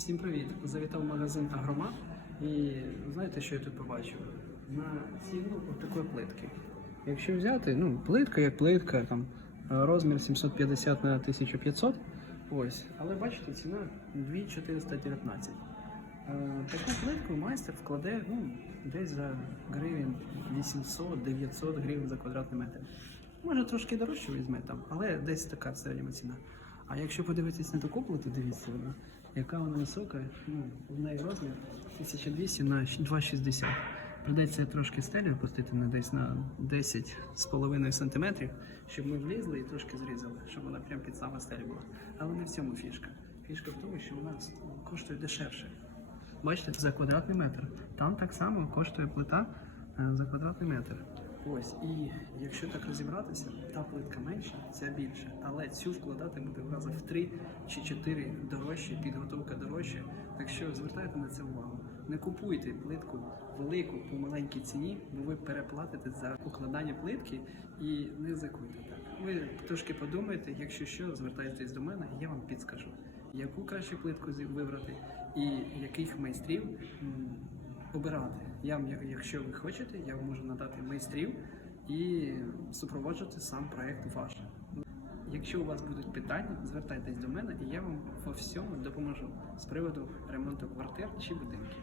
Всім привіт! Завітав в магазин Агромат і знаєте, що я тут побачив? На ціну такої плитки. Якщо взяти, ну, плитка як плитка, там розмір 750 на 1500. Ось, але бачите, ціна 2419. Е, Таку плитку майстер вкладе ну, десь за гривень 800-900 гривень за квадратний метр. Може трошки дорожче візьме там, але десь така середня ціна. А якщо подивитись на таку плиту, дивіться вона, яка вона висока, ну, в неї розмір 1200 на 260. Придеться трошки стелю опустити на десь на 10,5 см, щоб ми влізли і трошки зрізали, щоб вона прямо під саме стелю була. Але не в цьому фішка. Фішка в тому, що вона коштує дешевше. Бачите, за квадратний метр. Там так само коштує плита е, за квадратний метр. Ось, і якщо так розібратися, та плитка менша, ця більша. Але цю вкладати буде в рази в 3 чи 4 дорожче, підготовка дорожча. Так що звертайте на це увагу. Не купуйте плитку велику по маленькій ціні, бо ви переплатите за укладання плитки і не ризикуйте так. Ви трошки подумайте, якщо що, звертайтесь до мене, я вам підскажу, яку краще плитку вибрати і яких майстрів обирати. Я якщо ви хочете, я можу надати майстрів і супроводжувати сам проект ваш. Якщо у вас будуть питання, звертайтесь до мене, і я вам во всьому допоможу з приводу ремонту квартир чи будинків.